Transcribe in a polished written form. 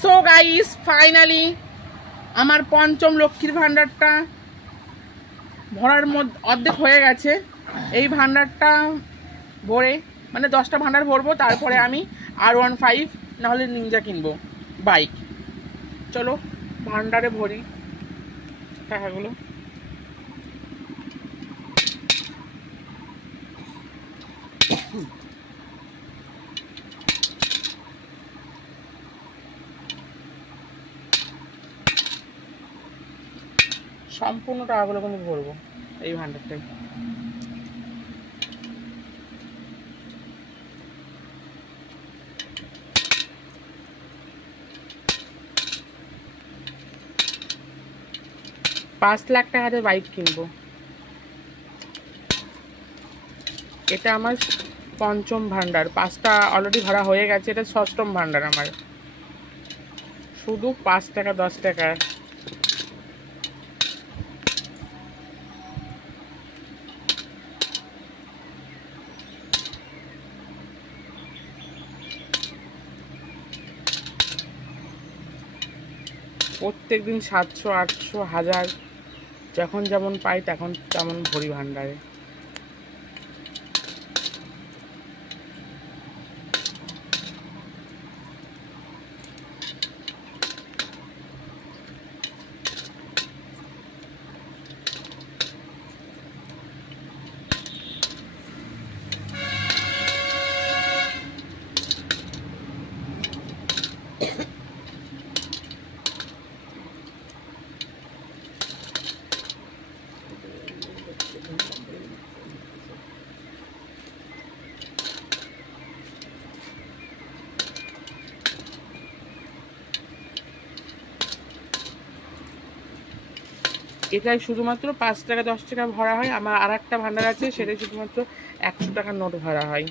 So guys finally আমার পঞ্চম লক্ষ্মীর ভান্ডারটা ভরার মধ্যে অর্ধেক হয়ে গেছে। এই ভান্ডারটা ভরে মানে 10টা ভান্ডার ভরবো, তারপরে আমি R15 নাহলে নিনজা কিনবো বাইক। চলো ভান্ডারে ভরি টাকাগুলো। সম্পূর্ণ টাকাগুলো কিন্তু ভরবো এই ভান্ডারটাই। $5 লাখ দিয়ে বাইক কিনবো। এটা আমার পঞ্চম ভান্ডার, 5টা অলরেডি ভরা হয়ে গেছে, এটা ষষ্ঠম ভান্ডার আমার। শুধু 5 টাকা 10 টাকা। প্রত্যেক দিন 700 800 1000 যখন যেমন পাই তখন তেমন ভরি ভান্ডারে। এটাই শুধুমাত্র 5 টাকা 10 টাকা ভরা হয়। আমার আর একটা ভান্ডার আছে, সেটাই শুধুমাত্র 100 টাকার নোট ভরা হয়।